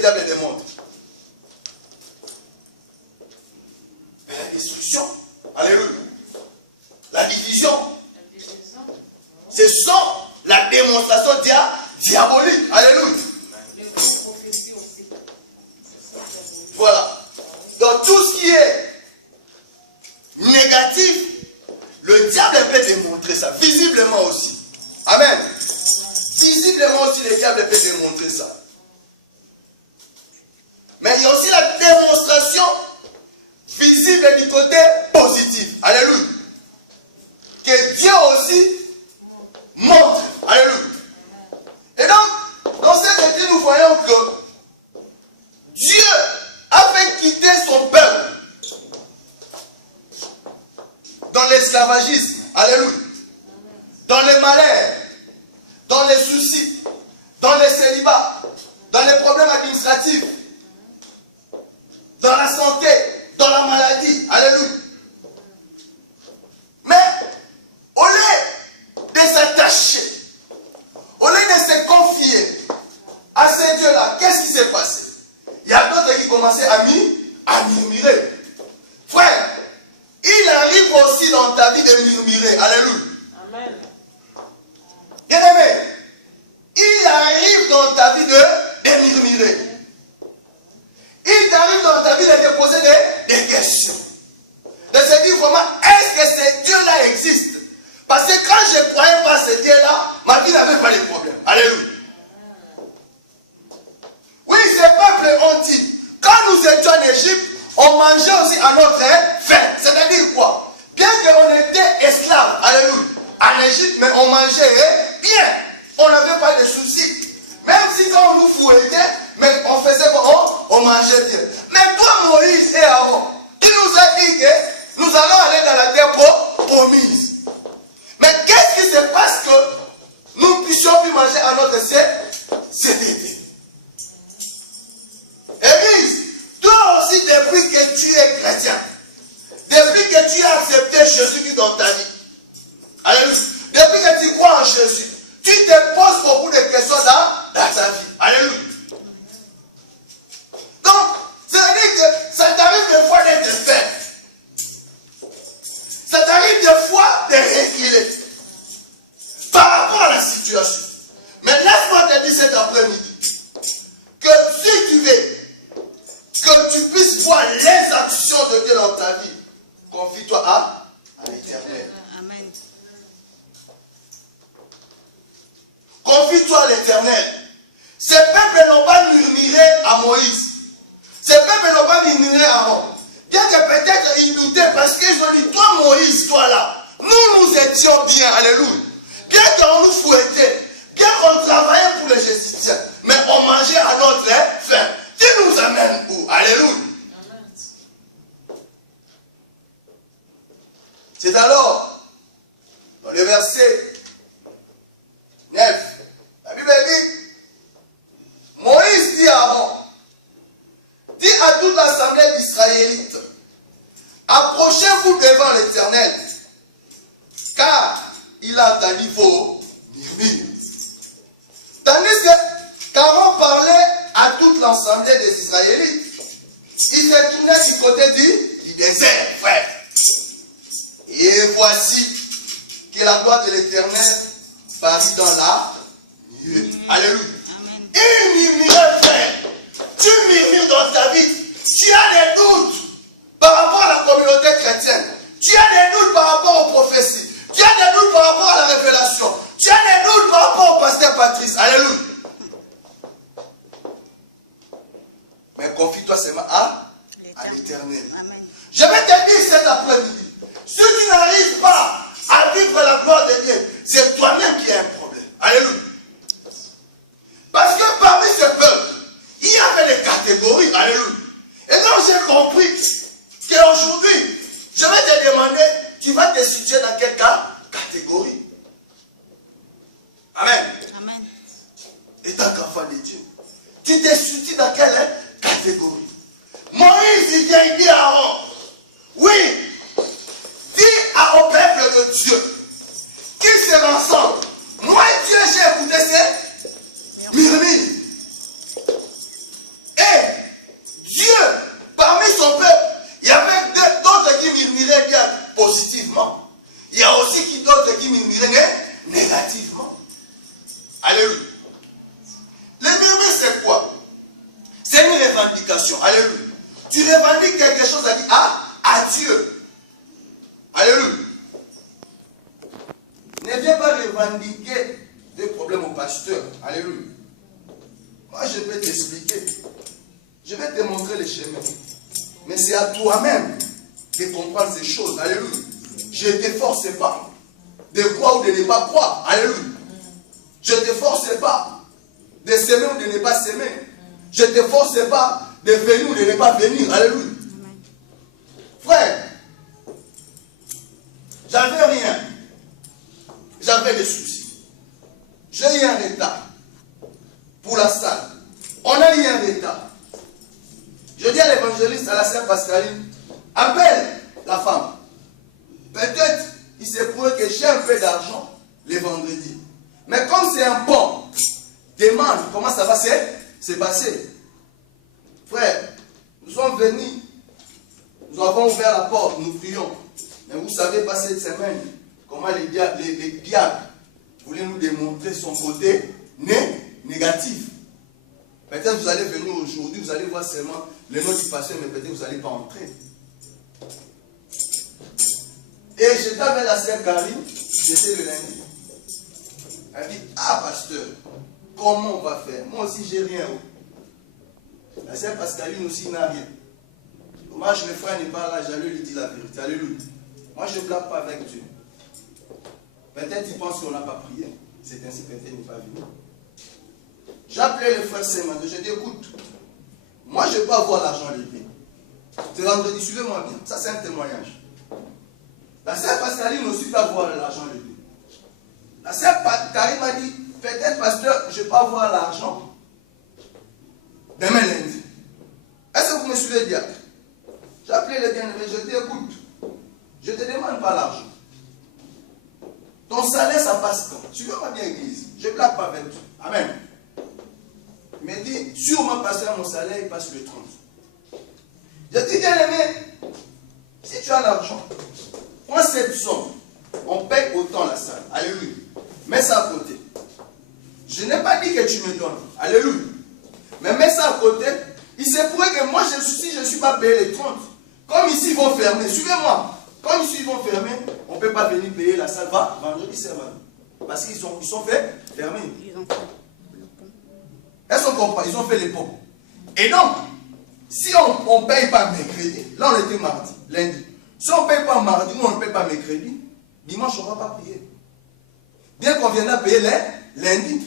diable démontre? Mais la destruction. Alléluia. La division. Ce sont la démonstration diabolique. Alléluia. Voilà. Donc tout ce qui est négatif, le diable peut démontrer ça. Visiblement aussi. Amen. Visiblement aussi, le diable peut démontrer ça. Mais il y a aussi la démonstration visible du côté positif. Alléluia. Que Dieu aussi montre. Alléluia. Et donc, dans cette étude, nous voyons que Dieu a fait quitter son peuple dans l'esclavagisme. Alléluia. Dans les malheurs, dans les soucis, dans les célibats, dans les problèmes administratifs, dans la santé, dans la maladie. Alléluia. Mais au lieu de s'attacher, au lieu de se confier à ces dieux-là, qu'est-ce qui s'est passé? Il y a d'autres qui commençaient à murmurer. Frère, il arrive aussi dans ta vie de murmurer. Alléluia. Amen. Bien-aimé, il arrive dans ta vie de murmurer. Il t'arrive dans ta vie de te poser des questions. De se dire vraiment, est-ce que ce Dieu-là existe? Parce que quand je ne croyais pas à ce Dieu-là, ma vie n'avait pas de problème. Alléluia. Oui, ces peuples ont dit, quand nous étions en Égypte, on mangeait aussi à notre faim. C'est-à-dire quoi? Bien qu'on était esclaves, alléluia, en Égypte, mais on mangeait bien. On n'avait pas de soucis. Même si quand on nous fouettait, mais on faisait quoi? On mangeait bien. Mais toi, Moïse et Aaron, tu nous as dit que nous allons aller dans la terre promise. Mais qu'est-ce qui se passe que nous puissions plus manger à notre cet été? Église, toi aussi, depuis que tu es chrétien, depuis que tu as accepté Jésus dans ta vie, alléluia, depuis que tu crois en Jésus, tu te poses beaucoup de questions dans ta vie. Alléluia. Donc, ça veut dire que ça t'arrive des fois d'être faible. Ça t'arrive des fois de reculer par rapport à la situation. Mais laisse-moi te dire cet après-midi que si tu veux que tu puisses voir les actions de Dieu dans ta vie, confie-toi à l'Éternel. Amen. Confie-toi à l'Éternel. Ces peuples n'ont pas murmuré à Moïse. Ces peuples n'ont pas murmuré à Aaron. Bien que peut-être ils doutaient parce qu'ils ont dit, toi Moïse, toi là, nous étions bien, alléluia. Bien qu'on nous fouettait, bien qu'on travaillait pour les Égyptiens, mais on mangeait à notre faim. Tu nous amènes où? Alléluia. C'est alors, dans le verset 9, la Bible dit, Moïse dit à Aaron, dis à toute l'assemblée d'Israélites, approchez-vous devant l'Éternel, car il a entendu vos murmures. Tandis que Aaron parlait à toute l'assemblée des Israélites, il se tournait du côté du désert, frère. Et voici que la gloire de l'Éternel parut dans la nuée. Alléluia. Il murmurait, frère. Tu murmures dans ta vie. Tu as des doutes par rapport à la communauté chrétienne. Tu as des doutes par rapport aux prophéties. Tu as des doutes par rapport à la révélation. Tu as des doutes par rapport au pasteur Patrice. Alléluia. Mais confie-toi seulement à l'Éternel. Je vais te dire cet après-midi. Si tu n'arrives pas à vivre la gloire de Dieu, c'est toi-même qui as un problème. Alléluia. Parce que parmi ce peuple, il y avait des catégories. Alléluia. Et donc j'ai compris qu'aujourd'hui, je vais te demander, tu vas te situer dans quelle catégorie? Amen. Amen. Et tant qu'enfant de Dieu, tu te situes dans quelle catégorie? Moïse, il vient, il dit à Aaron, oui, dis au peuple de Dieu qu'ils se rassemblent. Moi, Dieu, j'ai écouté ces murmures. Moi, je vais t'expliquer. Je vais te montrer les chemins. Mais c'est à toi-même de comprendre ces choses. Alléluia. Je ne te force pas de croire ou de ne pas croire. Alléluia. Je ne te force pas de s'aimer ou de ne pas s'aimer. Je ne te force pas de venir ou de ne pas venir. Alléluia. Frère, j'avais rien. J'avais des soucis. J'ai eu un retard pour la salle. On a eu un retard. Je dis à l'évangéliste, à la sœur Pascaline, appelle la femme. Peut-être il se pourrait que j'ai un peu d'argent le vendredi. Mais comme c'est un pont, demande comment ça va se passer. Frère, nous sommes venus, nous avons ouvert la porte, nous prions. Mais vous savez pas cette semaine comment les diables voulaient nous démontrer son côté négatif. Peut-être vous allez venir aujourd'hui, vous allez voir seulement le nom du pasteur, mais peut-être vous n'allez pas entrer. Et j'étais avec la sœur Karine, c'était le lundi. Elle dit, ah pasteur, comment on va faire? Moi aussi j'ai rien. La sœur Pascaline aussi n'a rien. Dommage, le frère n'est pas là, j'allais lui dire la vérité. Alléluia. Moi je ne blague pas avec Dieu. Peut-être il pense qu'on n'a pas prié. C'est ainsi peut-être il n'est pas venu. J'ai appelé le frère Saint-Mando, j'ai dit écoute, moi je ne vais pas avoir l'argent levé. C'est vendredi, suivez-moi bien, ça c'est un témoignage. La sœur Pascaline aussi peut avoir l'argent levé. La sœur Karine m'a dit, peut-être pasteur, je ne vais pas avoir l'argent demain lundi. Est-ce que vous me suivez bien? J'ai appelé le bien-aimé, je dis écoute, je ne te demande pas l'argent. Ton salaire ça passe quand? Suivez-moi bien l'église, je ne blague pas avec toi. Amen. Il m'a dit, sûrement pasteur, mon salaire il passe le 30. J'ai dit bien aimé, si tu as l'argent, prends cette somme, on paye autant la salle. Alléluia. Mets ça à côté. Je n'ai pas dit que tu me donnes. Alléluia. Mais mets ça à côté. Il se pourrait que moi, si je ne suis pas payé les 30, comme ici ils vont fermer, suivez-moi. Comme ici ils vont fermer, on ne peut pas venir payer la salle vendredi, c'est vendredi. Parce qu'ils sont fermés. Est-ce qu'on comprend? Ils ont fait les ponts. Et donc, si on ne paye pas mercredi, là on était mardi, lundi. Si on ne paye pas mardi ou on ne paye pas mercredi, dimanche on ne va pas prier. Bien qu'on viendra payer lundi.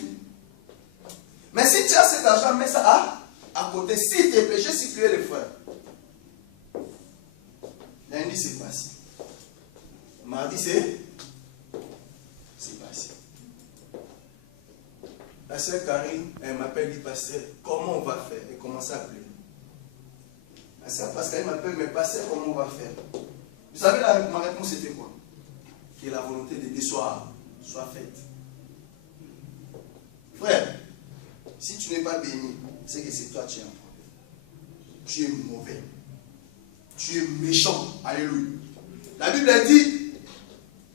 Mais si tu as cet argent, mets ça à côté. Si tes péchés, si tu es le frère. Lundi c'est passé. Mardi c'est passé. La sœur Karine, elle m'appelle, dit pasteur, comment on va faire? Elle commence à pleurer. La sœur Pascaline m'appelle, mais pasteur, comment on va faire? Vous savez, ma réponse c'était quoi? Que la volonté de Dieu soit faite. Frère, si tu n'es pas béni, c'est que c'est toi qui as un problème. Tu es mauvais. Tu es méchant. Alléluia. La Bible a dit,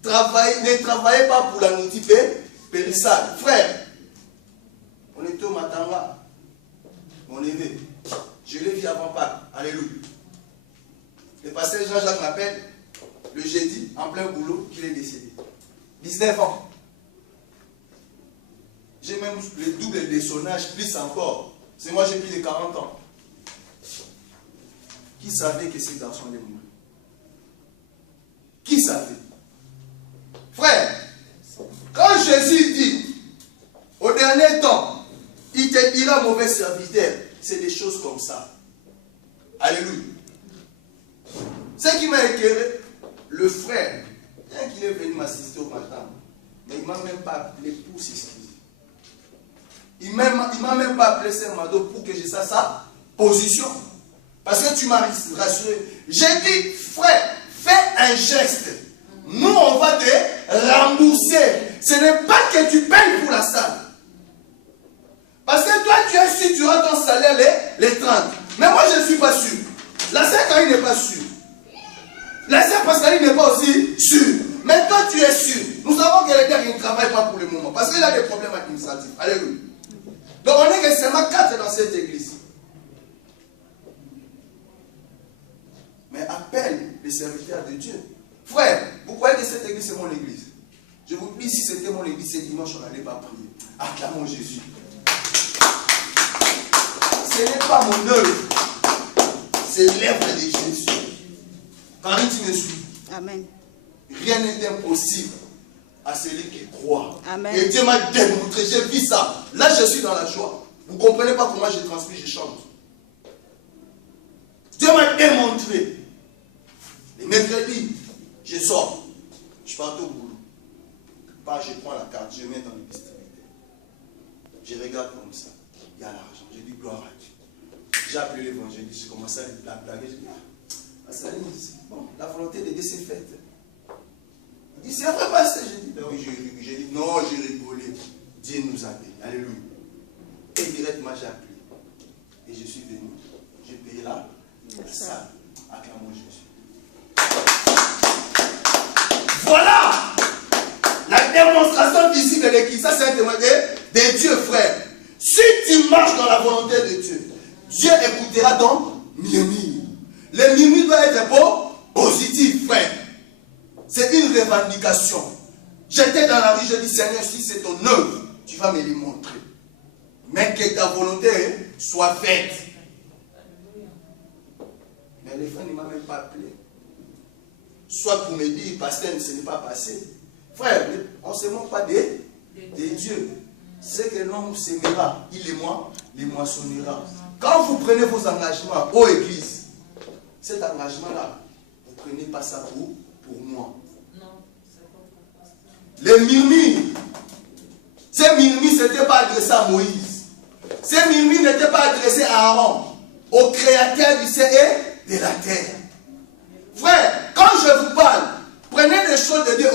ne travaillez pas pour la nourriture périssable. Frère, on était au Matanga, mon neveu. Je l'ai vu avant Pâques. Alléluia. Le pasteur Jean-Jacques m'appelle le jeudi, en plein boulot, qu'il est décédé. 19 ans. J'ai même le double de son âge, plus encore. C'est moi, j'ai plus de 40 ans. Qui savait que ces garçons allaient mourir? Qui savait? Frère, quand Jésus dit, au dernier temps, il te dira mauvais serviteur, c'est des choses comme ça. Alléluia. Ce qui m'a éclairé, le frère, bien qu'il est venu m'assister au matin, mais il ne m'a même pas appelé pour s'excuser. Il ne m'a même pas appelé Saint-Mando pour que je sache sa position. Parce que tu m'as rassuré. J'ai dit, frère, fais un geste. Nous, on va te rembourser. Ce n'est pas que tu payes pour la salle. Parce que toi, tu es sûr, tu auras ton salaire les 30. Mais moi, je ne suis pas sûr. La sœur Karine n'est pas sûre. La sœur Pascaline n'est pas aussi sûre. Mais toi, tu es sûr. Nous savons que les gars ne travaillent pas pour le moment. Parce qu'il a des problèmes administratifs. Alléluia. Donc, on est que seulement 4 dans cette église. Mais appelle les serviteurs de Dieu. Frère, vous croyez que cette église, c'est mon église? Je vous dis, si c'était mon église, ce dimanche, on n'allait pas prier. Acclamons Jésus. pas mon œuvre, c'est l'œuvre de Jésus. Quand tu me suis, Amen. rien n'est impossible à celui qui croit. Amen. Et Dieu m'a démontré, j'ai vu ça. Là, je suis dans la joie. Vous ne comprenez pas comment je transmets, je chante. Dieu m'a démontré. Les mercredis, je sors. Je pars au boulot. Je prends la carte, je mets dans le distributeur. Je regarde comme ça. Il y a l'argent. Je dis gloire à Dieu. J'ai appelé l'évangéliste, je commence à lui blaguer. Je dis, bon, la volonté de Dieu s'est faite. Il dit, c'est vrai, pasteur. Je dis, ben oui, j'ai dit, non, j'ai rigolé. Dieu nous a bénis. Alléluia. Et directement, j'ai appelé. Et je suis venu. J'ai payé la salle. Acclamons Jésus. Voilà la démonstration visible de l'Église. Ça, c'est un témoignage de Dieu, frère. Si tu marches dans la volonté de Dieu, Dieu écoutera ton murmure. Le murmure doit être positif, frère. C'est une revendication. J'étais dans la rue, je dis, Seigneur, si c'est ton œuvre, tu vas me les montrer. Mais que ta volonté soit faite. Mais les frères ne m'ont même pas appelé. Soit pour me dire, pasteur, ce n'est pas passé. Frère, on ne se moque pas de Dieu. C'est que l'homme s'aimera, il les moissonnera. Quand vous prenez vos engagements aux églises, cet engagement-là, vous ne prenez pas ça pour moi. Les murmures, ces murmures n'étaient pas adressés à Moïse. Ces murmures n'étaient pas adressés à Aaron, au créateur du ciel et de la terre. Frère, quand je vous parle, prenez les choses de Dieu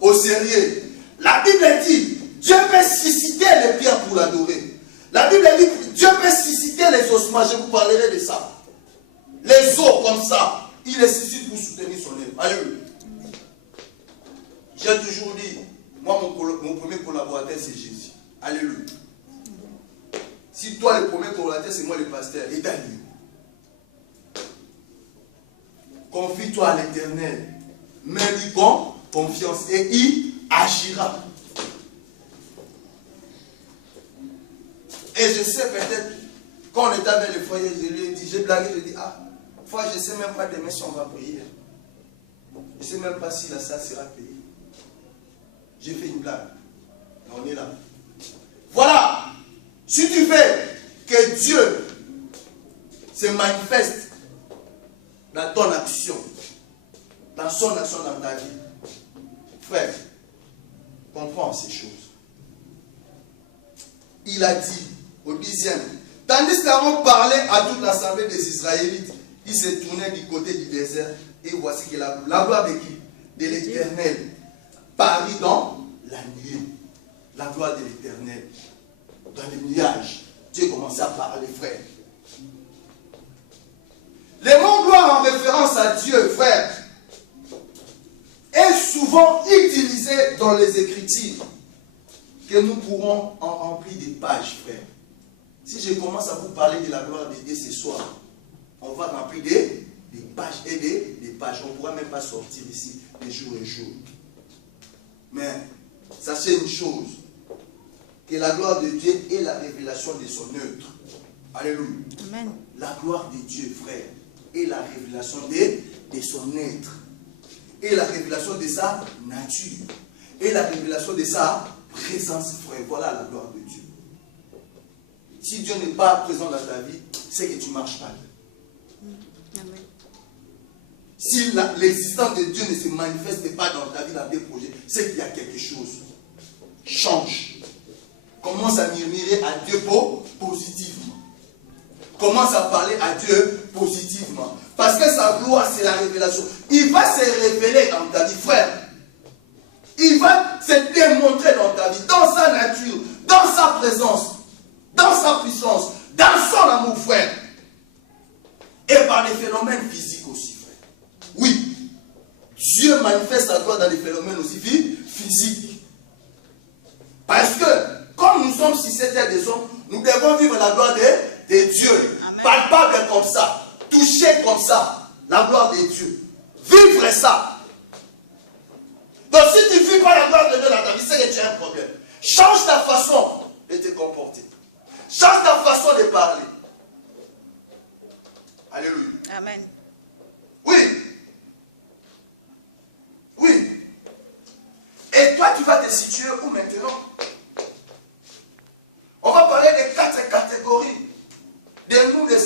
au sérieux. La Bible dit, Dieu peut susciter les pierres pour l'adorer. La Bible dit, Dieu peut susciter les ossements. Je vous parlerai de ça. Les os comme ça, il les suscite pour soutenir son œuvre. Alléluia. J'ai toujours dit, moi mon premier collaborateur c'est Jésus. Alléluia. Si toi le premier collaborateur c'est moi le pasteur, et Daniel. Confie-toi à l'Éternel. Mets-lui confiance et il agira. Et je sais peut-être, quand on était avec le foyer, je lui ai dit, j'ai blagué, je lui ai dit, foi, je ne sais même pas demain si on va prier. Je ne sais même pas si la salle sera payée. J'ai fait une blague. On est là. Voilà. Si tu veux que Dieu se manifeste dans ton action, dans son action dans ta vie, frère, comprends ces choses. Il a dit au 10e, tandis qu'Aaron parlait à toute l'assemblée des Israélites, il se tournait du côté du désert et voici que la gloire de qui? De l'Éternel parut dans la nuée. La gloire de l'Éternel dans les nuages. Dieu commençait à parler, frère. Le mot gloire en référence à Dieu, frère, est souvent utilisé dans les Écritures, que nous pourrons en remplir des pages, frère. Si je commence à vous parler de la gloire de Dieu ce soir, on va remplir des pages et des pages. On ne pourra même pas sortir ici de jour et jour. Mais sachez une chose, que la gloire de Dieu est la révélation de son œuvre. Alléluia. Amen. La gloire de Dieu, frère, est la révélation de son être. Et la révélation de sa nature. Et la révélation de sa présence, frère. Voilà la gloire de Dieu. Si Dieu n'est pas présent dans ta vie, c'est que tu ne marches pas. Amen. Si l'existence de Dieu ne se manifeste pas dans ta vie, dans tes projets, c'est qu'il y a quelque chose. Change. Commence à murmurer à Dieu positivement. Commence à parler à Dieu positivement. Parce que sa gloire, c'est la révélation. Il va se révéler dans ta vie, frère. Il va se démontrer dans ta vie, dans sa nature, dans sa présence, dans sa puissance, dans son amour, frère. Et par les phénomènes physiques aussi, frère. Oui, Dieu manifeste sa gloire dans les phénomènes aussi physiques. Parce que, comme nous sommes sur cette terre des hommes, nous devons vivre la gloire de Dieu. Amen. Palpable comme ça, toucher comme ça, la gloire de Dieu. Vivre ça. Donc si tu ne vis pas la gloire de Dieu dans ta vie, c'est que tu as un problème. Change ta façon de te comporter. Change ta façon de parler.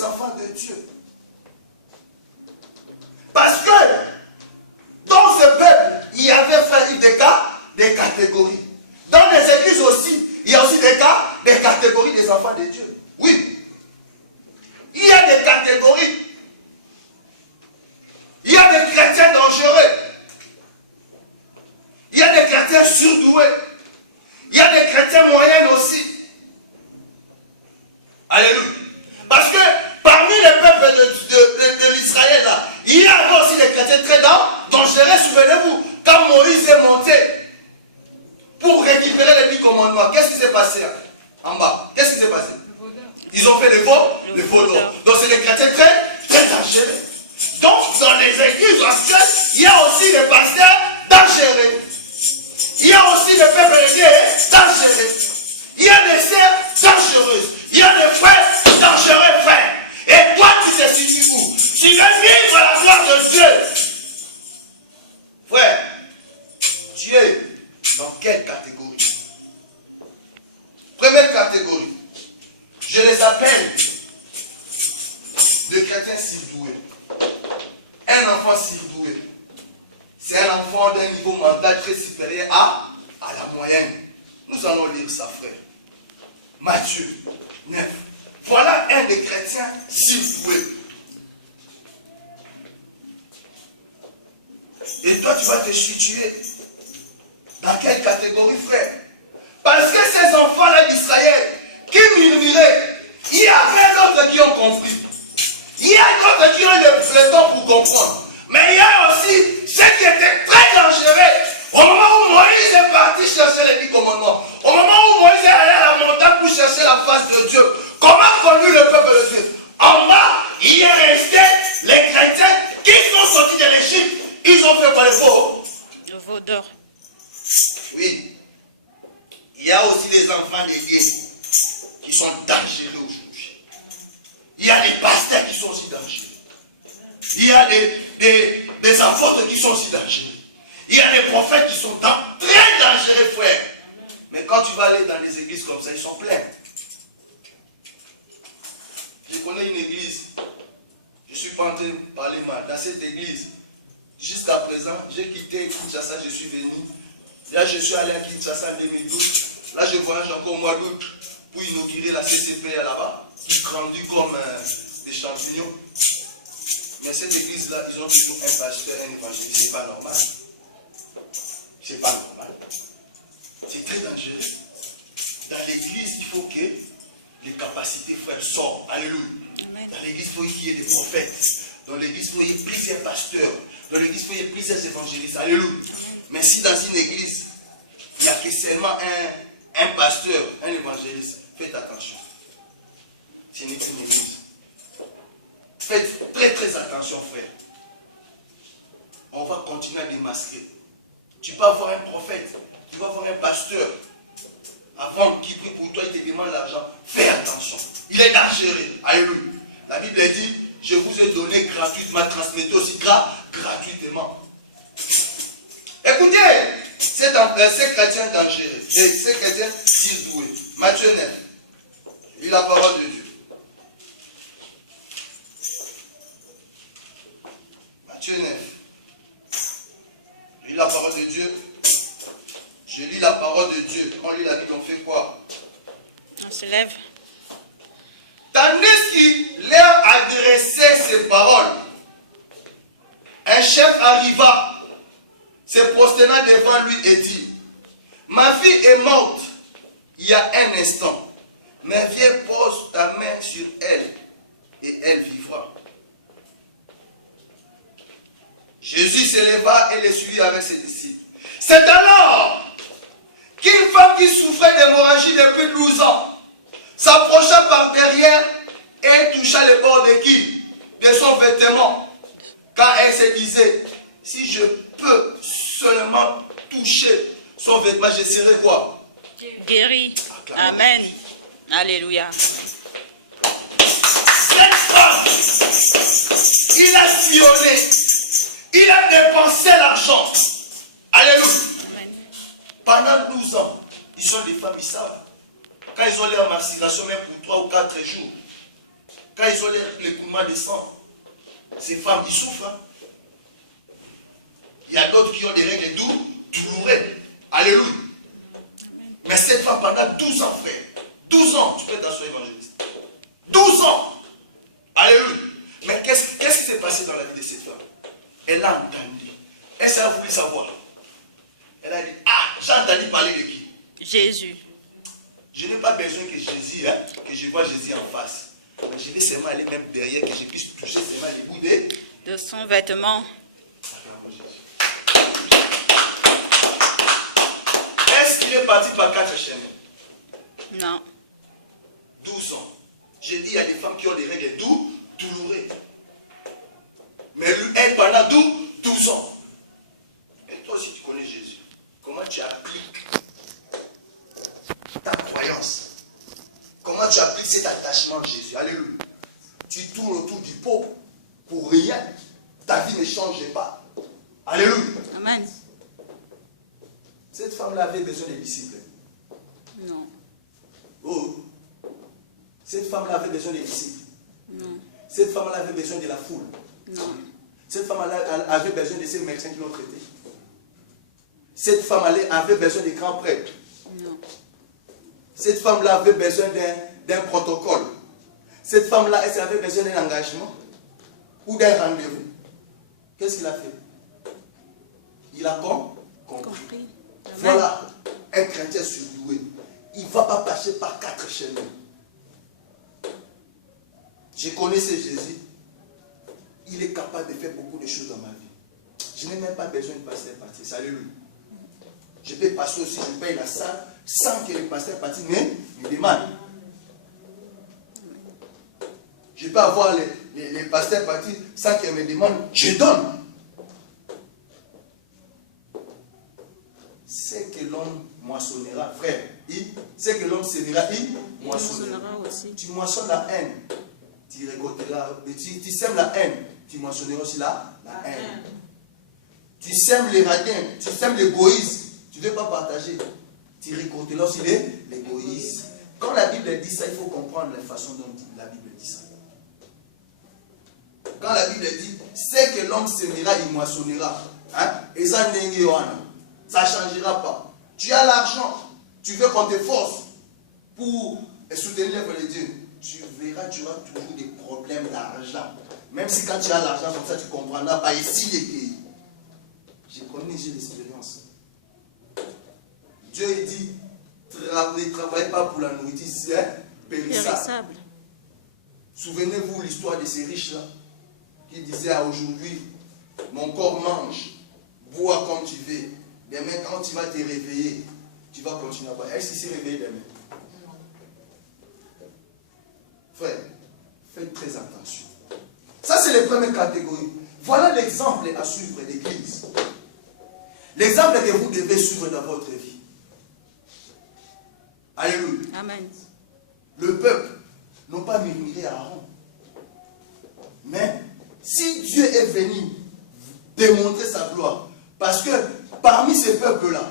des enfants de Dieu. Parce que dans ce peuple, il y avait fait des catégories. Dans les églises aussi, il y a aussi des catégories des enfants de Dieu. Oui. Il y a des catégories. Il y a des chrétiens dangereux. Il y a des chrétiens surdoués. Il y a des chrétiens moyens aussi. Alléluia. Parce que parmi les peuples de l'Israël, là, il y avait aussi des chrétiens très dangereux. Souvenez-vous, quand Moïse est monté pour récupérer les 10 commandements, qu'est-ce qui s'est passé en bas? Qu'est-ce qui s'est passé? Ils ont fait le faux d'or. Donc c'est des chrétiens très, très dangereux. Donc dans les églises actuelles, il y a aussi des pasteurs dangereux. Il y a aussi des peuples dangereux. Il y a des sœurs dangereuses. Il y a des frères dangereux, frères. Et toi, tu te situes où? Tu veux vivre la gloire de Dieu. Frère, tu es dans quelle catégorie? Première catégorie, je les appelle de chrétiens surdoués. Un enfant surdoué, c'est un enfant d'un niveau mental très supérieur à la moyenne. Nous allons lire ça, frère. Matthieu 9. Voilà un des chrétiens surdoués. Et toi, tu vas te situer dans quelle catégorie, frère? Parce que ces enfants-là d'Israël qui murmuraient, il y avait d'autres qui ont compris. Il y a d'autres qui ont le temps pour comprendre. Mais il y a aussi ceux qui étaient très dangereux. Au moment où Moïse est parti chercher les 10 commandements, au moment où Moïse est allé à la montagne pour chercher la face de Dieu, comment conduire le peuple de Dieu? En bas, il est resté les chrétiens qui sont sortis de l'Égypte. Ils ont fait quoi le faux? Le veau d'or. Oui. Il y a aussi des enfants d'église qui sont dangereux aujourd'hui. Il y a des pasteurs qui sont aussi dangereux. Il y a des apôtres qui sont aussi dangereux. Il y a des prophètes qui sont très dangereux, frère. Mais quand tu vas aller dans les églises comme ça, ils sont pleins. Je connais une église. Je ne suis pas en train de parler mal. Dans cette église, jusqu'à présent, j'ai quitté Kinshasa, je suis venu. Là, je suis allé à Kinshasa en 2012. Là, je voyage encore au mois d'août pour inaugurer la CCP là-bas, qui grandit comme des champignons. Mais cette église-là, ils ont toujours un pasteur, un évangéliste. C'est pas normal. C'est pas normal. C'est très dangereux. Dans l'église, il faut que les capacités, frères, sortent. Alléluia. Dans l'église, il faut qu'il y ait des prophètes. Dans l'église, il faut qu'il y ait plusieurs pasteurs. Dans l'église, il faut qu'il y ait plusieurs évangélistes. Alléluia. Mais si dans une église, il n'y a que seulement un pasteur, un évangéliste, faites attention. Ce n'est qu'une église. Faites très très attention, frère. On va continuer à démasquer. Tu peux avoir un prophète, tu vas avoir un pasteur. Avant qu'il prie pour toi, il te demande l'argent. Fais attention. Il est dangereux. Alléluia. La Bible dit, je vous ai donné gratuitement, transmettez aussi gratuitement. Écoutez, ces chrétiens dangereux et ces chrétiens surdoués. Matthieu 9. Lis la parole de Dieu. Matthieu 9. Je lis la parole de Dieu. Je lis la parole de Dieu. On lit la Bible, on fait quoi? On se lève. Tandis qu'il leur adressait ces paroles, un chef arriva, se prosterna devant lui et dit, ma fille est morte il y a un instant, mais viens, pose ta main sur elle et elle vivra. Jésus se leva et les suivit avec ses disciples. C'est alors qu'une femme qui souffrait d'hémorragie depuis 12 ans s'approcha par derrière et toucha le bord de qui? De son vêtement. Quand elle se disait, si je peux seulement toucher son vêtement, je serai quoi? Guéri. Amen. Alléluia. Cette femme, il a sillonné, il a dépensé l'argent. Alléluia. Amen. Pendant 12 ans, ils sont des femmes, ils savent. Quand ils ont leur menstruation, même pour 3 ou 4 jours, Quand ils ont l'écoulement de sang, ces femmes qui souffrent. Hein. Il y a d'autres qui ont des règles douloureuses. Alléluia. Mais cette femme, pendant 12 ans, frère, 12 ans, tu peux t'asseoir évangéliste. 12 ans. Alléluia. Mais qu'est-ce qui s'est passé dans la vie de cette femme? Elle a entendu. Elle a voulu savoir. Elle a dit, ah, j'ai entendu parler de qui? Jésus. Je n'ai pas besoin que Jésus, hein, que je vois Jésus en face. Mais je vais seulement aller même derrière, que je puisse toucher seulement les bouts de son vêtement. Est-ce qu'il est parti par 4 chemins? Non. 12 ans. J'ai dit, il y a des femmes qui ont des règles douloureuses. Mais lui, elle, pendant 12 ans. Et toi aussi, tu connais Jésus. Comment tu appliques ta croyance? Comment tu appliques cet attachement à Jésus? Alléluia. Tu tournes autour du pot pour rien. Ta vie ne change pas. Alléluia. Amen. Cette femme-là avait besoin des disciples. Non. Oh. Cette femme-là avait besoin des disciples. Non. Cette femme-là avait besoin de la foule. Non. Cette femme-là avait besoin de ces médecins qui l'ont traité. Cette femme avait besoin des grands prêtres. Non. Cette femme-là avait besoin d'un protocole. Cette femme-là, elle avait besoin d'un engagement ou d'un rendez-vous. Qu'est-ce qu'il a fait? Il a compris. Voilà, un chrétien surdoué. Il ne va pas passer par 4 chemins. Je connaissais Jésus. Il est capable de faire beaucoup de choses dans ma vie. Je n'ai même pas besoin de passer par ça. Alléluia. Je peux passer aussi, je paye la salle sans que le pasteur parti me demande. Je peux avoir les pasteurs partis sans qu'ils me demandent, je donne. C'est que l'homme moissonnera, frère. C'est que l'homme sémira, il moissonnera aussi. Tu moissonnes la haine, tu récolteras. Tu sèmes la haine, tu moissonneras aussi la haine. Tu sèmes les radins, tu sèmes l'égoïsme. Tu ne veux pas partager. Tu récolteras aussi l'égoïsme. Quand la Bible dit ça, il faut comprendre la façon dont la Bible dit ça. Quand la Bible dit, c'est que l'homme sémira, il moissonnera. Hein? Et ça, ça ne changera pas. Tu as l'argent, tu veux qu'on te force pour soutenir l'œuvre de Dieu. Tu verras, tu auras toujours des problèmes d'argent. Même si quand tu as l'argent comme ça, tu ne comprendras pas ici les pays. Je connais, j'ai l'expérience. Dieu il dit, ne travaillez pas pour la nourriture, c'est périssable. Souvenez-vous l'histoire de ces riches-là qui disaient aujourd'hui, mon corps mange, bois comme tu veux. Demain, quand tu vas te réveiller, tu vas continuer à boire. Est-ce qu'il s'est réveillé demain? Frère, faites très attention. Ça, c'est les premières catégories. Voilà l'exemple à suivre l'Église. L'exemple que vous devez suivre dans votre vie. Alléluia. Amen. Le peuple n'a pas murmuré à Aaron. Mais si Dieu est venu démontrer sa gloire, parce que parmi ces peuples-là,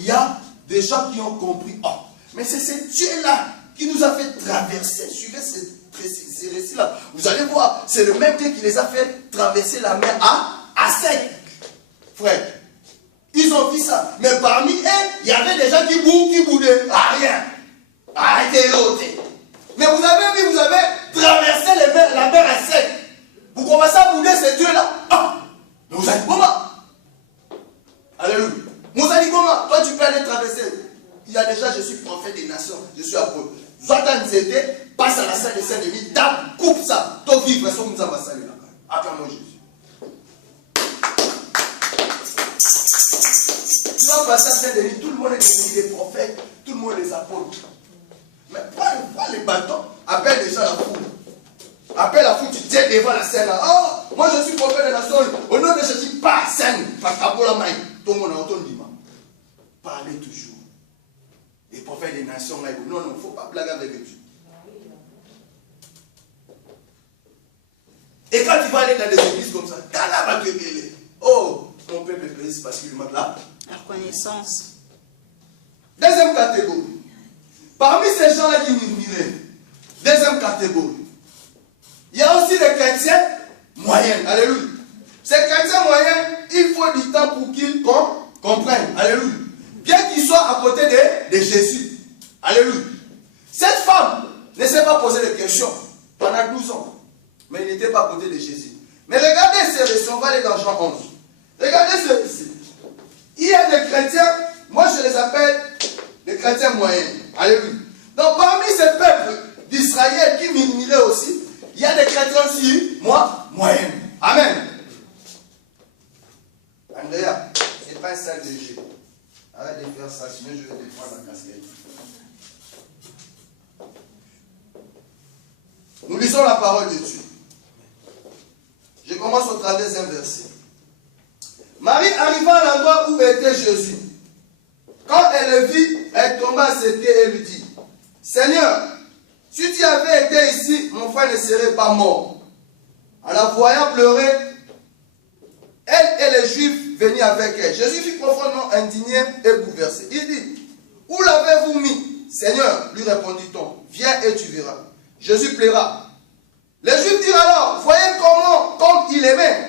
il y a des gens qui ont compris, oh, mais c'est ce Dieu-là qui nous a fait traverser. Suivez ces récits-là. Vous allez voir, c'est le même Dieu qui les a fait traverser la mer à sec. Frère, ils ont vu ça. Mais parmi eux, il y avait des gens qui boudaient. Ah, rien. Ah, mais vous avez vu, vous avez traversé la mer à sec. Vous commencez à bouder ces dieux-là. Ah, mais vous allez comment? Alléluia. Vous allez comment? Toi, tu peux aller traverser. Il y a déjà, je suis prophète des nations. Je suis apôtre. Zatan Zété, passe à la salle de Saint-Denis, tape, coupe ça. Toi, vivre, ça, nous avons salué là-bas. Acclamons Jésus. Tu vas passer à Saint-Denis, tout le monde est devenu des prophètes, tout le monde est des apôtres. Mais prends les bâtons, appelle déjà la foule. Appelle la foule, tu tiens devant la scène là. Oh, moi je suis prophète des nations. Au nom de Jésus, pas scène. Tout le monde a entendu. Parlez toujours. Les prophètes des nations, non, il ne faut pas blaguer avec Dieu. Et quand tu vas aller dans des églises comme ça, Kala va te gueuler. Oh, mon peuple est péri parce qu'il manque là. La connaissance. Deuxième catégorie. Parmi ces gens-là qui murmuraient, deuxième catégorie. Il y a aussi les chrétiens moyens. Alléluia. Ces chrétiens moyens, il faut du temps pour qu'ils comprennent. Alléluia. Bien qu'ils soient à côté de Jésus. Alléluia. Cette femme ne s'est pas posé de questions pendant 12 ans. Mais il n'était pas à côté de Jésus. Mais regardez ces récits, on va aller dans Jean 11. Regardez ce récit. Il y a des chrétiens, moi je les appelle des chrétiens moyens. Alléluia. Donc parmi ces peuples d'Israël qui murmuraient aussi, il y a des chrétiens aussi, moyens. Amen. Andrea, ce n'est pas un sac de jeu. Arrête de faire ça, sinon je vais te prendre la casquette. Nous lisons la parole de Dieu. Je commence au 32e verset. Marie arriva à l'endroit où était Jésus. Quand elle le vit, elle tomba à ses pieds et lui dit, Seigneur, si tu avais été ici, mon frère ne serait pas mort. En la voyant pleurer, elle et les Juifs venaient avec elle. Jésus fut profondément indigné et bouleversé. Il dit, où l'avez-vous mis? Seigneur, lui répondit-on, viens et tu verras. Jésus plaira. Les Juifs dirent alors, voyez comme il aimait.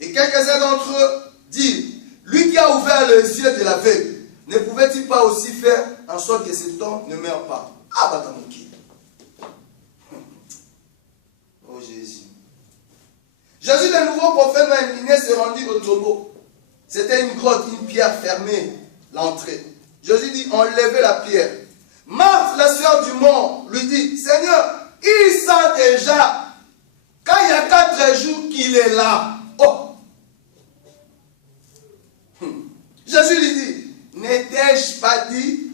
Et quelques-uns d'entre eux dirent, lui qui a ouvert les yeux de l'aveugle, ne pouvait-il pas aussi faire en sorte que cet homme ne meure pas? Ah, bah, oh Jésus. Jésus, le nouveau prophète indigné, se rendit au tombeau. C'était une grotte, une pierre fermée, l'entrée. Jésus dit, enlevez la pierre. Marthe, la sœur du mort, lui dit, Seigneur, il sent déjà, quand il y a 4 jours qu'il est là. Oh! Jésus lui dit, n'ai-je pas dit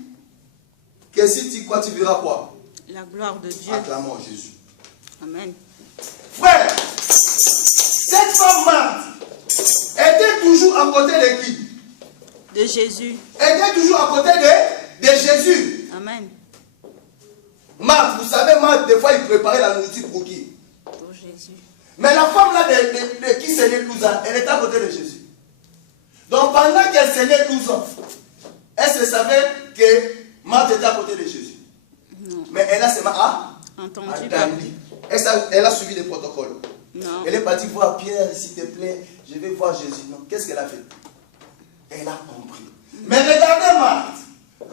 que si tu crois, tu verras quoi? La gloire de Dieu. Acclamons Jésus. Amen. Frère, cette femme Marthe était toujours à côté de qui? De Jésus. Elle était toujours à côté de Jésus. Amen. Marthe, vous savez, Marthe, des fois, il préparait la nourriture pour qui? Pour Jésus. Mais la femme là, de qui saignait 12 ans, elle était à côté de Jésus. Donc pendant qu'elle saignait 12 ans, elle se savait que Marthe était à côté de Jésus. Non. Mais elle a seulement Entendu. Elle a suivi les protocoles. Non. Elle est partie voir Pierre, s'il te plaît, je vais voir Jésus. Non, qu'est-ce qu'elle a fait? Elle a compris. Mais regardez Marthe,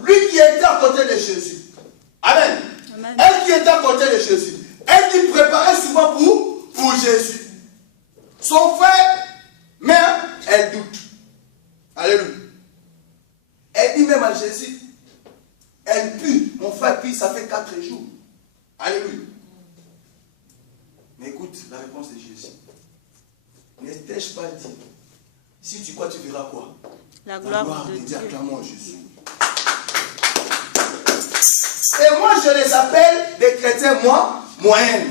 lui qui était à côté de Jésus. Amen. Amen. Elle qui était à côté de Jésus. Elle qui préparait souvent pour Jésus. Son frère, mais elle doute. Alléluia. Elle dit même à Jésus, elle pue, mon frère pue, ça fait 4 jours. Alléluia. Mais écoute la réponse de Jésus. Ne t'ai-je pas dit, si tu crois, tu verras quoi? La gloire de Dieu. Acclamons Jésus. Et moi, je les appelle des chrétiens moyens.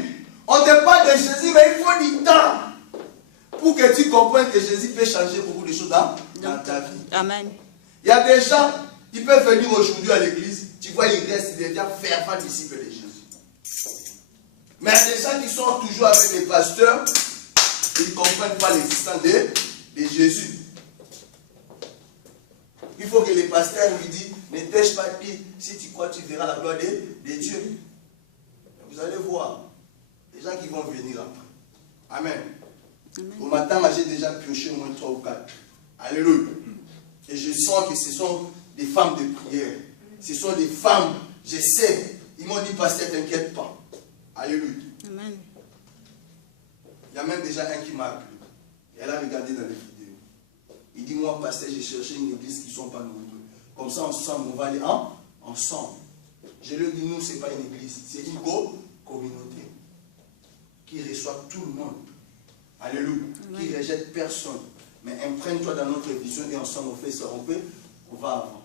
On te parle de Jésus, mais il faut du temps pour que tu comprennes que Jésus peut changer beaucoup de choses dans ta vie. Amen. Il y a des gens, ils peuvent venir aujourd'hui à l'église, tu vois, ils restent déjà fervents disciples de Jésus. Mais il y a des gens qui sont toujours avec les pasteurs, ils ne comprennent pas l'existence de Jésus. Il faut que les pasteurs lui disent, ne t'ai-je pas dit, si tu crois, tu verras la gloire de Dieu. Vous allez voir, les gens qui vont venir après. Amen. Amen. Au matin, j'ai déjà pioché au moins 3 ou 4. Alléluia. Et je sens que ce sont des femmes de prière. Ce sont des femmes, je sais. Ils m'ont dit, pasteur, t'inquiète pas. Alléluia. Amen. Il y a même déjà un qui m'a appelé. Elle a regardé dans les vidéos. Il dit, moi, pasteur, j'ai cherché une église qui ne sont pas nombreux. Comme ça, ensemble, on va aller ensemble. Je lui ai dit, nous, ce n'est pas une église, c'est une communauté qui reçoit tout le monde. Alléluia. Amen. Qui ne rejette personne. Mais imprègne-toi dans notre vision et ensemble, on fait ça. On va avant.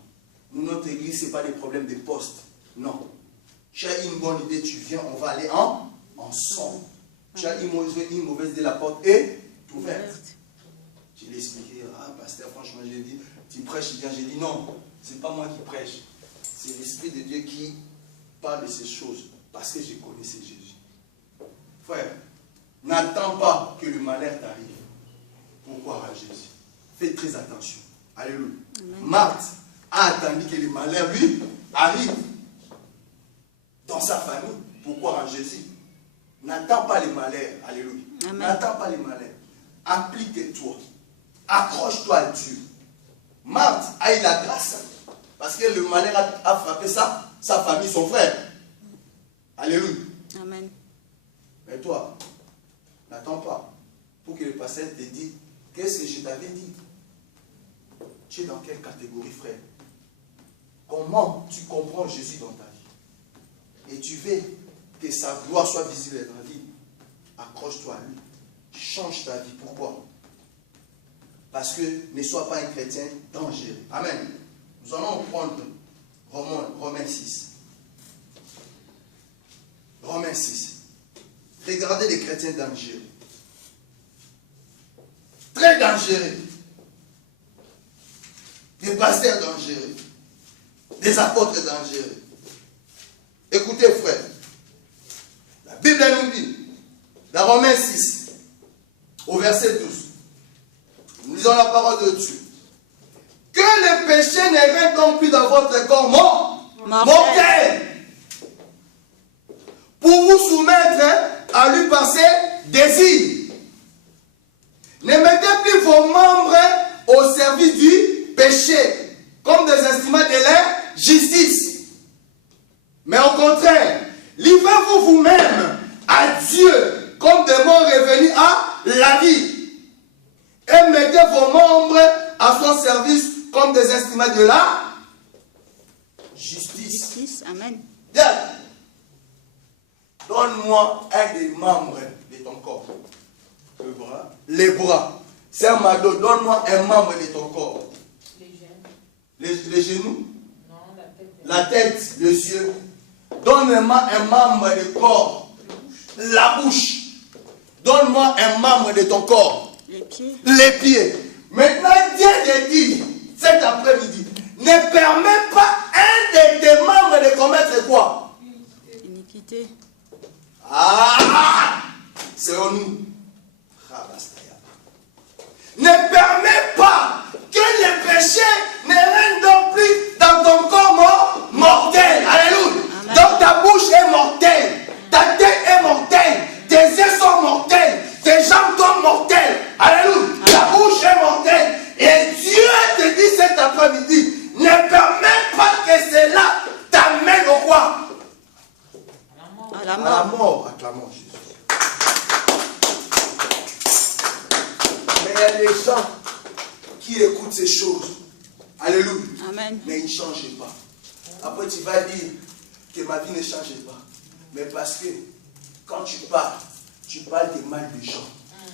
Nous, notre église, ce n'est pas des problèmes de poste. Non. Tu as une bonne idée, tu viens, on va aller ensemble. Tu as une mauvaise idée, la porte est ouverte. Je l'ai expliqué, pasteur, franchement, j'ai dit, tu prêches bien. J'ai dit, non, ce n'est pas moi qui prêche. C'est l'Esprit de Dieu qui parle de ces choses. Parce que je connaissais Jésus. Frère, n'attends pas que le malheur t'arrive. Pourquoi à Jésus? Fais très attention. Alléluia. Marthe a attendu que le malheur lui arrive dans sa famille. Pourquoi à Jésus? n'attends pas les malheurs. Alléluia. Amen. N'attends pas les malheurs. Applique-toi. Accroche-toi à Dieu. Marthe a eu la grâce. Parce que le malheur a frappé sa famille, son frère. Alléluia. Amen. Mais toi, n'attends pas pour que le pasteur te dise qu'est-ce que je t'avais dit. Tu es dans quelle catégorie, frère? Comment tu comprends Jésus dans ta vie? Et tu veux que sa gloire soit visible dans ta vie. Accroche-toi à lui. Change ta vie. Pourquoi? Parce que ne sois pas un chrétien dangereux. Amen. Nous allons prendre Romains 6. Romains 6. Regardez les chrétiens dangereux. Très dangereux. Des pasteurs dangereux. Des apôtres dangereux. Écoutez, frère. La Bible nous dit, dans Romains 6, au verset 12, nous lisons la parole de Dieu. Que le péché ne règne donc plus dans votre corps mortel. Pour vous soumettre à lui par ses désirs. Ne mettez plus vos membres au service du péché, comme des instruments de la justice. Mais au contraire, livrez-vous vous-même à Dieu, comme des morts revenus à la vie. Et mettez vos membres à son service comme des instruments de la justice. Amen. Bien. Donne-moi un des membres de ton corps. Le bras. Les bras. C'est un mado. Donne-moi un membre de ton corps. Les genoux. Non, la tête. La tête, les yeux. Donne-moi un membre de corps. La bouche. Donne-moi un membre de ton corps. Les pieds. Les pieds. Maintenant, Dieu te dit, cet après-midi, ne permets pas un de tes membres de commettre quoi? Iniquité. Ah! C'est en nous. Ne permets pas que le péché ne règne donc plus dans ton corps mortel. Alléluia. Amen. Donc ta bouche est mortelle. Ta tête est mortelle. Tes yeux sont mortels. Tes jambes sont mortelles. Alléluia. Ta bouche est mortelle. Et Dieu te dit cet après-midi, ne permets pas que cela t'amène au quoi? À la À la mort. mort. Acclamons Jésus. Mais il y a des gens qui écoutent ces choses. Alléluia. Amen. Mais ils ne changent pas. Après, tu vas dire que ma vie ne change pas. Mais parce que quand tu parles de mal des gens.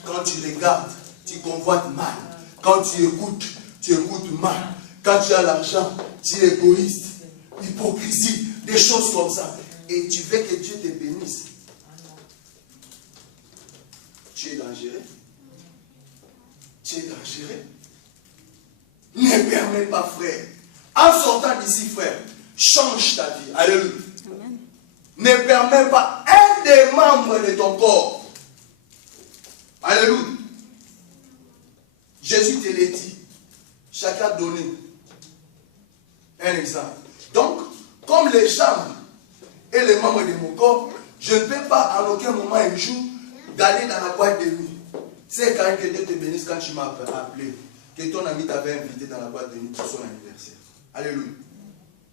Quand tu regardes, tu convoites mal. Quand tu écoutes mal. Quand tu as l'argent, tu es égoïste. Hypocrisie, des choses comme ça. Et tu veux que Dieu te bénisse. Tu es dangereux. Tu es dangereux. Ne permets pas, frère. En sortant d'ici, frère, change ta vie. Alléluia. Amen. Ne permets pas un des membres de ton corps. Alléluia. Jésus te l'a dit. Chacun a donné un exemple. Donc, comme les jambes et les membres de mon corps, je ne peux pas en aucun moment un jour d'aller dans la boîte de nuit. C'est quand même que Dieu te bénisse quand tu m'as appelé, que ton ami t'avait invité dans la boîte de nuit pour son anniversaire. Alléluia.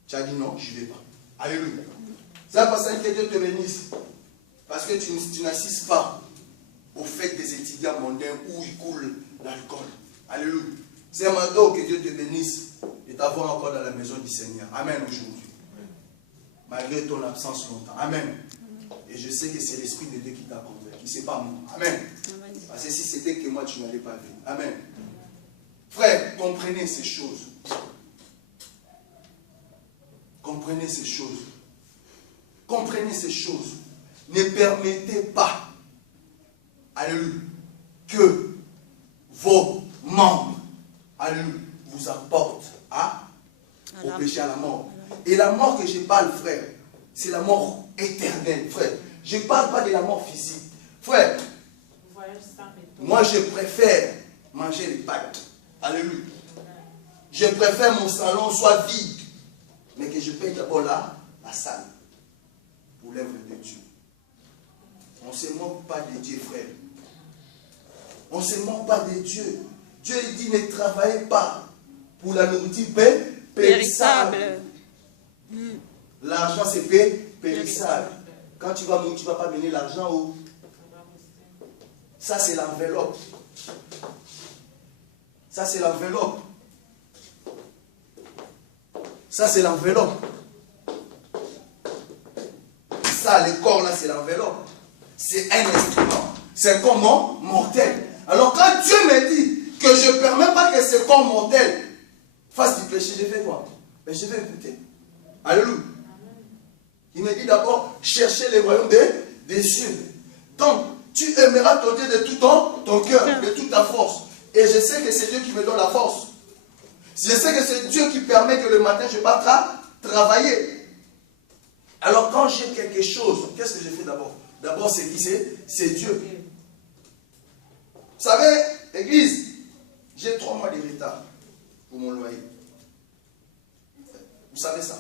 Tu as dit non, je ne vais pas. Alléluia. C'est pas ça que Dieu te bénisse. Parce que tu n'assistes pas au fait des étudiants mondains où il coule l'alcool. Alléluia. C'est un don que Dieu te bénisse et t'avoir encore dans la maison du Seigneur. Amen aujourd'hui. Malgré ton absence longtemps. Amen. Et je sais que c'est l'Esprit de Dieu qui t'a convaincu. Ce n'est pas moi. Amen. Amen. Parce que si c'était que moi, tu n'allais pas venir. Amen. Frère, comprenez ces choses. Comprenez ces choses. Comprenez ces choses. Ne permettez pas, alléluia, que vos membres, alléluia, vous apportent au péché, à la mort. Et la mort que je parle, frère, c'est la mort éternelle, frère. Je ne parle pas de la mort physique. Frère, moi je préfère manger les pâtes. Alléluia. Je préfère mon salon soit vide, mais que je paye d'abord la salle pour l'œuvre de Dieu. On ne se moque pas de Dieu, frère. On ne se moque pas de Dieu. Dieu dit ne travaillez pas pour la nourriture périssable. L'argent c'est périssable. Quand tu vas mourir, tu ne vas pas mener l'argent où? Ça c'est l'enveloppe. Ça c'est l'enveloppe. Ça c'est l'enveloppe. Ça, le corps là, c'est l'enveloppe. C'est un instrument. C'est un corps mortel. Alors quand Dieu me dit que je ne permets pas que ce corps mortel fasse du péché, je fais quoi? Mais je vais écouter. Alléluia. Il me dit d'abord, chercher les royaumes des cieux. Donc, tu aimeras ton Dieu de tout ton cœur, de toute ta force. Et je sais que c'est Dieu qui me donne la force. Je sais que c'est Dieu qui permet que le matin je parte travailler. Alors quand j'ai quelque chose, qu'est-ce que je fais d'abord? D'abord c'est qui c'est Dieu. Vous savez, l'église, j'ai 3 mois de retard pour mon loyer. Vous savez ça.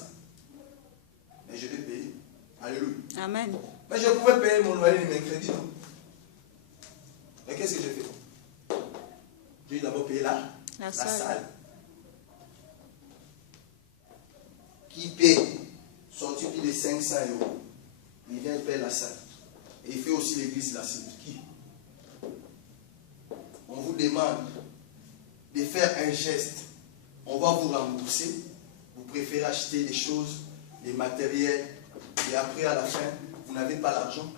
Mais je vais payer. Alléluia. Amen. Mais je pouvais payer mon loyer et mes crédits, non? Mais qu'est-ce que j'ai fait? J'ai d'abord payé la salle. Qui paye sorti plus de 500 €. Il vient payer la salle. Et il fait aussi l'église la cible. Qui? On vous demande de faire un geste. On va vous rembourser. Vous préférez acheter des choses, des matériels. Et après, à la fin, vous n'avez pas l'argent.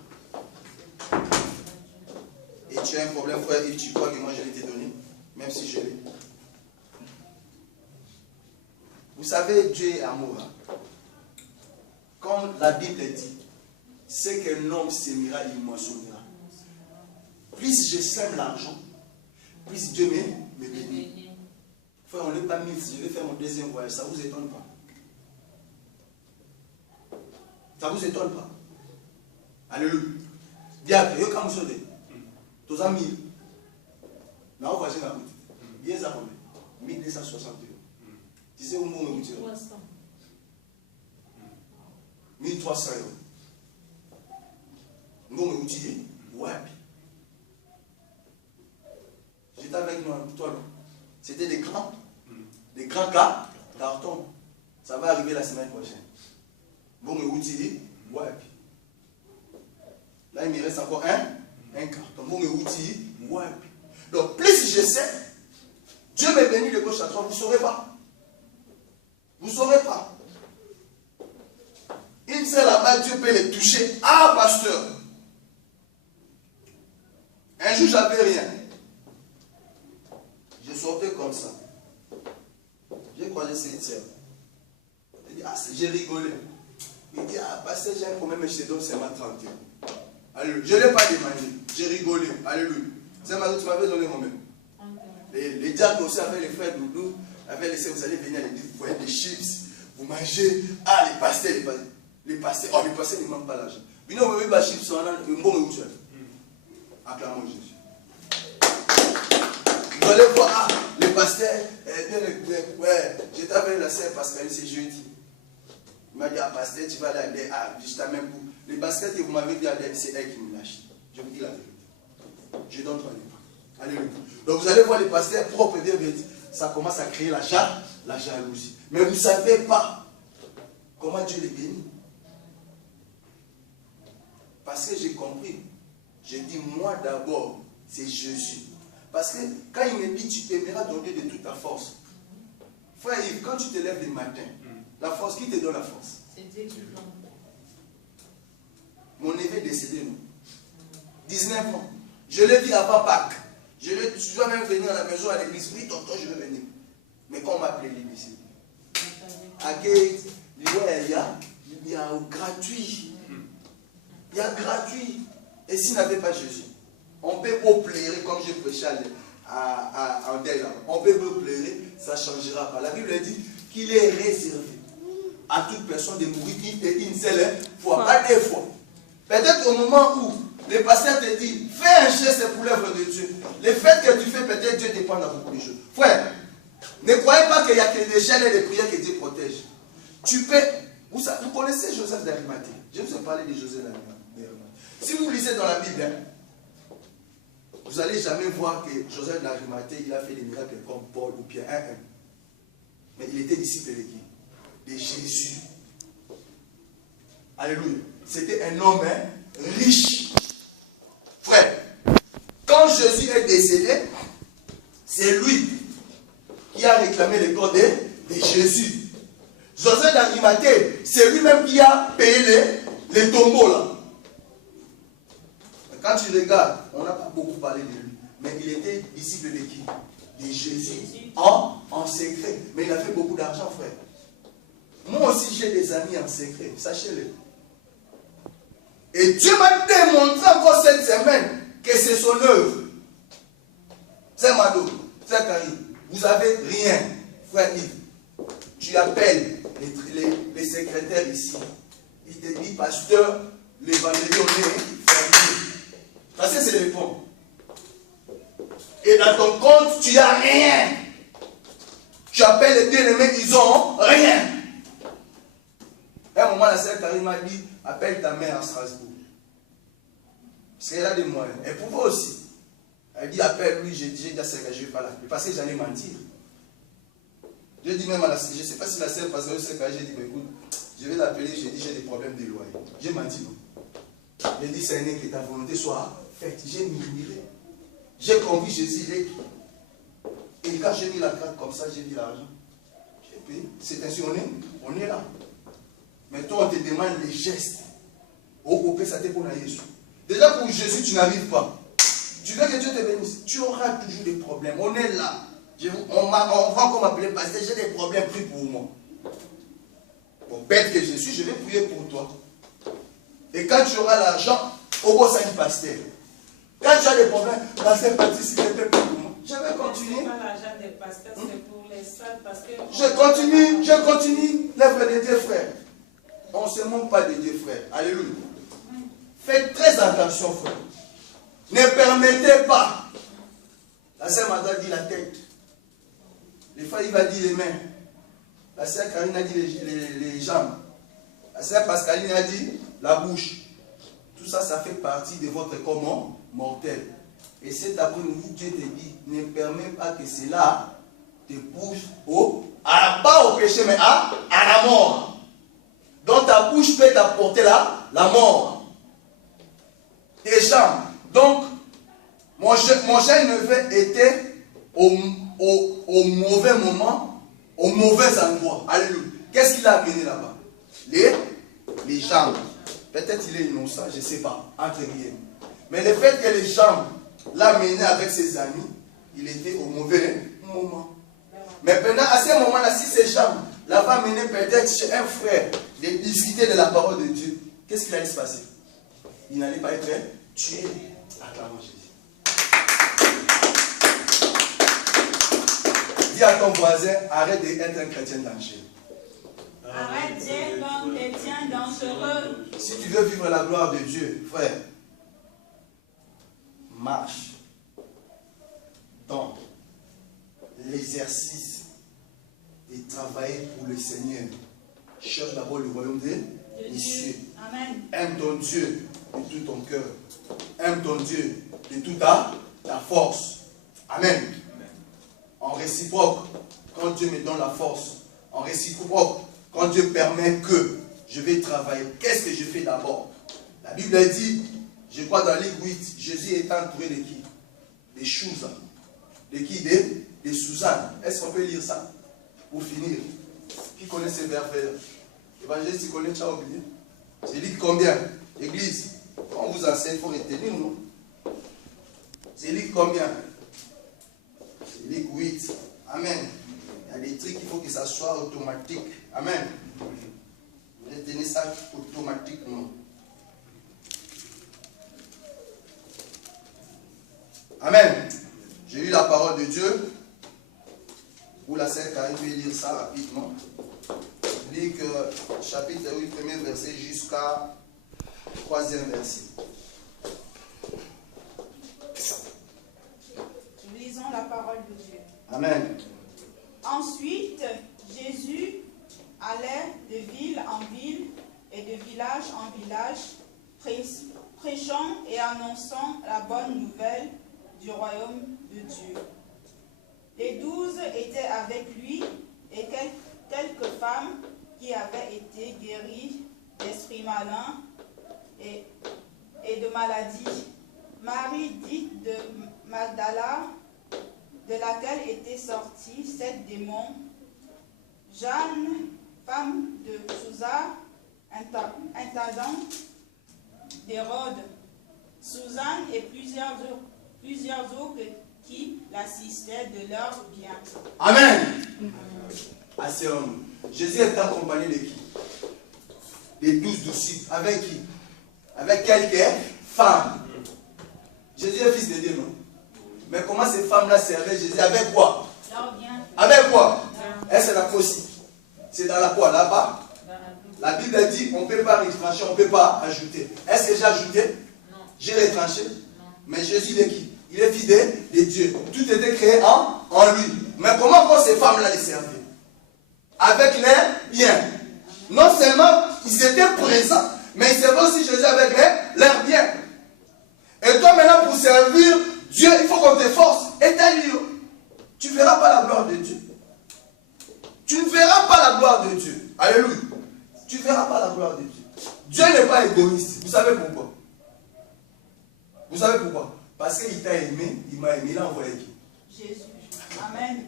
Et tu as un problème, frère, et tu crois que moi je vais te donner, même si je l'ai. Vous savez, Dieu est amour. Comme la Bible dit, c'est qu'un homme s'aimera, il moissonnera. Plus je sème l'argent, plus Dieu me bénit. Frère, on n'est pas mis, je vais faire mon deuxième voyage, ça ne vous étonne pas? Ça ne vous étonne pas? Alléluia. Bien, il y a comme ça. Tous amis, là on va jouer la route. Bien ça, 1260 €. Tu sais où on me dit? 1300 €. Nous me dit, ouais. J'étais avec toi, c'était des grands cartons. Ça va arriver la semaine prochaine. Vous me dites, ouais. Là, il me reste encore un carton. Vous me dites, ouais. Donc, plus je sais, Dieu me bénit de gauche à droite, vous ne saurez pas. Vous ne saurez pas. Une seule là-bas, Dieu peut les toucher. Ah, pasteur. Un jour, j'avais rien. Je sortais comme ça. J'ai croisé cette sœur. Elle dit, ah, j'ai rigolé. Il dit, ah, pasteur, j'ai un problème, mais je te donne seulement 30 €. Alléluia. Je ne l'ai pas demandé. J'ai rigolé. Alléluia. C'est ma tu m'avais donné moi-même. Les diacres aussi avec les frères Doudou, avec les sœurs, vous allez venir à l'église, vous voyez des chips, vous mangez. Ah, les pasteurs, les pasteurs. Oh, les pasteurs ne manquent pas l'argent. Mais non, vous avez des chips, on a un bon rituel. Acclamons Jésus. Vous allez voir, ah, les pasteurs, ouais, j'étais avec la sœur Pascaline, c'est jeudi. Il m'a dit, ah, pasteur, tu vas aller, ah, je t'amène pour. Les baskets que vous m'avez dit, c'est elle qui me lâche. Je vous dis la vérité. Je donne pas les pas. Alléluia. Donc vous allez voir les pasteurs propres et bien vêtus. Ça commence à créer la jalousie. Mais vous ne savez pas comment Dieu les bénit. Parce que j'ai compris. J'ai dit, moi d'abord, c'est Jésus. Parce que quand il me dit, tu aimeras ton Dieu de toute ta force. Frère Yves, quand tu te lèves le matin, la force, qui te donne la force? C'est Dieu qui donne. Mon neveu est décédé, non? 19 ans. Je l'ai dit avant Pâques. Tu dois même venir à la maison à l'église. Oui, tonton, je vais venir. Mais quand on m'a appelé l'église, à Gate, il y a gratuit. Il y a gratuit. Et s'il n'avait pas Jésus, on peut beau pleurer comme j'ai prêché en Deuil là. On peut beau pleurer, ça ne changera pas. La Bible dit qu'il est réservé à toute personne de mourir une seule fois, pas deux fois. Peut-être au moment où le pasteur te dit, fais un geste pour l'œuvre de Dieu. Le fait que tu fais, peut-être Dieu dépend dans beaucoup de choses. Frère, ne croyez pas qu'il y a que des chaînes et des prières que Dieu protège. Tu peux, vous connaissez Joseph d'Arimathée. Je vous ai parlé de Joseph d'Arimathée. Si vous lisez dans la Bible, hein, vous n'allez jamais voir que Joseph d'Arimathée, il a fait des miracles comme Paul ou Pierre. Mais il était disciple de qui? De Jésus. Alléluia. C'était un homme riche. Frère, quand Jésus est décédé, c'est lui qui a réclamé le corps de Jésus. Joseph d'Arimathée, c'est lui-même qui a payé les tombeaux là. Quand tu regardes, on n'a pas beaucoup parlé de lui, mais il était disciple de qui? De Jésus. En secret. Mais il a fait beaucoup d'argent, frère. Moi aussi, j'ai des amis en secret, sachez-le. Et Dieu m'a démontré encore cette semaine que c'est son œuvre. C'est Mado, c'est Kari. Vous avez rien, frère Yves. Tu appelles les secrétaires ici. Il te dit, pasteur, les vendredis, on est fermé. Parce que c'est le fond. Et dans ton compte, tu n'as rien. Tu appelles les bien-aimés, ils n'ont rien. À un moment, la sœur Karine m'a dit, appelle ta mère à Strasbourg. Parce qu'elle a des moyens. Elle pouvait aussi. Elle dit, appelle lui, j'ai déjà dit, je ne vais pas là. Parce que j'allais mentir. Je dis même à la sœur, je ne sais pas si la sœur parce que j'ai dit, écoute, je vais l'appeler, j'ai dit, j'ai des problèmes de loyer. J'ai menti, non. J'ai dit, c'est que ta volonté soit faite. J'ai murmuré. J'ai compris Jésus, il est qui. Et quand j'ai mis la carte comme ça, j'ai mis l'argent. J'ai payé. C'est ainsi, on est là. Mais toi, on te demande les gestes. Au ça te pour Jésus. Déjà, pour Jésus, tu n'arrives pas. Tu veux que Dieu te bénisse. Tu auras toujours des problèmes. On est là. On va encore m'appeler pasteur. J'ai des problèmes pris pour moi. Pour bête que je suis, je vais prier pour toi. Et quand tu auras l'argent, au moins ça une pasteur. Quand tu as des problèmes, pasteur participe un peu pour moi. Je vais continuer. Ce n'est pas l'argent des pasteurs, c'est pour les salles. Parce que je continue l'œuvre de Dieu, frère. On ne se moque pas de Dieu, frère. Alléluia. Faites très attention, frère. Ne permettez pas. La sœur Mada dit la tête. Les fois, il va dire les mains. La sœur Karine a dit les jambes. La sœur Pascaline a dit la bouche. Tout ça, ça fait partie de votre corps mortel. Et cet après-midi, Dieu te dit, ne permets pas que cela te pousse pas au péché, mais à la mort. Donc ta bouche peut t'apporter la mort. Tes jambes. Donc, mon jeune neveu était au mauvais moment, au mauvais endroit. Alléluia. Qu'est-ce qu'il a amené là-bas? Les jambes. Peut-être il est innocent, je ne sais pas, entre guillemets. Mais le fait que les jambes l'a mené avec ses amis, il était au mauvais moment. Mais pendant, à ce moment-là, si ces jambes l'avaient mené peut-être chez un frère de discuter de la parole de Dieu, qu'est-ce qu'il allait se passer? Il n'allait pas être tué. Acclamons Jésus. Dis à ton voisin, arrête d'être un chrétien dangereux. Arrête d'être un chrétien dangereux. Si tu veux vivre la gloire de Dieu, frère, marche dans l'exercice et travaille pour le Seigneur. Cherche d'abord le royaume des cieux. Amen. Aime ton Dieu de tout ton cœur. Aime ton Dieu de toute ta force. Amen. En réciproque, quand Dieu me donne la force, en réciproque, quand Dieu permet que je vais travailler, qu'est-ce que je fais d'abord? La Bible dit, je crois dans Luc 8, Jésus est entouré de qui? Des choses. De qui? Des Suzanne. Est-ce qu'on peut lire ça? Pour finir. Qui connaît ces versets? Évangéliste, tu connais, tu as oublié? C'est Luc combien? Église. Quand on vous enseigne, il faut retenir, non? C'est Luc combien? C'est Luc 8. Amen. Il y a des trucs, il faut que ça soit automatique. Amen. Retenez ça automatiquement. Amen. J'ai lu la parole de Dieu. Où la sœur Karine peut lire ça rapidement. Luc chapitre 8, premier verset jusqu'à 3e verset. Lisons la parole de Dieu. Amen. Ensuite, Jésus allait de ville en ville et de village en village, prêchant annonçant la bonne nouvelle du royaume de Dieu. Les 12 étaient avec lui et quelques femmes qui avaient été guéries d'esprits malins et de maladies. Marie dite de Magdala, de laquelle étaient sortis 7 démons. Jeanne, femme de Sousa, intendante d'Hérode. Suzanne et plusieurs autres qui l'assistaient de leurs biens. Amen. Asseyons-nous. Jésus est accompagné de qui? Les 12 disciples. Avec qui? Avec quelques femmes. Jésus est fils de Dieu, non? Mais comment ces femmes-là servaient Jésus? Avec quoi? Leurs biens. Avec quoi? Est-ce la possible? C'est dans la quoi? Là-bas? La Bible a dit on ne peut pas retrancher, on ne peut pas ajouter. Est-ce que j'ai ajouté? Non. J'ai retranché? Non. Mais Jésus il est qui? Il est fils de Dieu. Tout était créé en lui. Mais comment ces femmes-là les servaient? Avec les biens. Non seulement ils étaient présents, mais ils servaient aussi Jésus avec leurs biens. Et toi maintenant pour servir Dieu, il faut qu'on t'efforce. Et t'as lu. Tu ne verras pas la gloire de Dieu. Tu ne verras pas la gloire de Dieu. Alléluia. Tu ne verras pas la gloire de Dieu. Dieu n'est pas égoïste. Vous savez pourquoi? Vous savez pourquoi? Parce qu'il t'a aimé, il m'a aimé, il a envoyé qui? Jésus. Amen.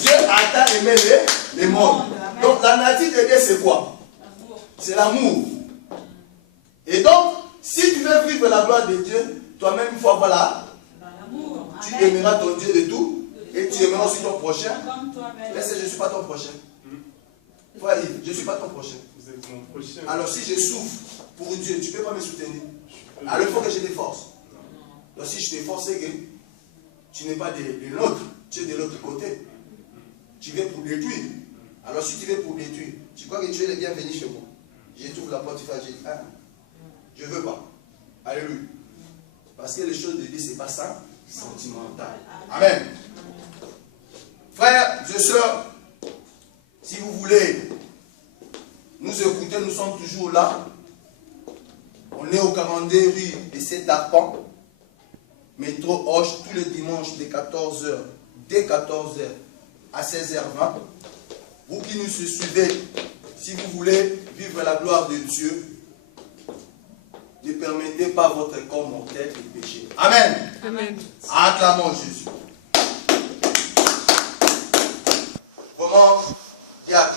Dieu a tant aimé les mondes. Donc la nature de Dieu c'est quoi? C'est l'amour. Et donc, si tu veux vivre la gloire de Dieu, toi-même il faut avoir l'amour. Tu aimeras ton Dieu de tout. Et tu aimeras aussi ton prochain. Laisse, je ne suis pas ton prochain. Frère Yves, je ne suis pas ton prochain. Vous êtes mon prochain. Alors si je souffre pour Dieu, tu ne peux pas me soutenir. Alors il faut que je t'efforce. Donc si je t'efforce, c'est que tu n'es pas de l'autre, tu es de l'autre côté. Tu viens pour détruire. Alors si tu viens pour détruire, tu crois que tu es le bienvenu chez moi. Je t'ouvre la porte, tu fais, je ne veux pas. Alléluia. Parce que les choses de Dieu, ce n'est pas ça, sentimental. Amen. Frères et sœurs, si vous voulez nous écouter, nous sommes toujours là. On est au 42 rue de Saint-Arpent, métro Hoche, tous les dimanches de 14h, dès 14h à 16h20. Vous qui nous suivez, si vous voulez vivre la gloire de Dieu, ne permettez pas votre corps mortel de pécher. Amen. Amen. Acclamons Jésus. Vraiment, il y a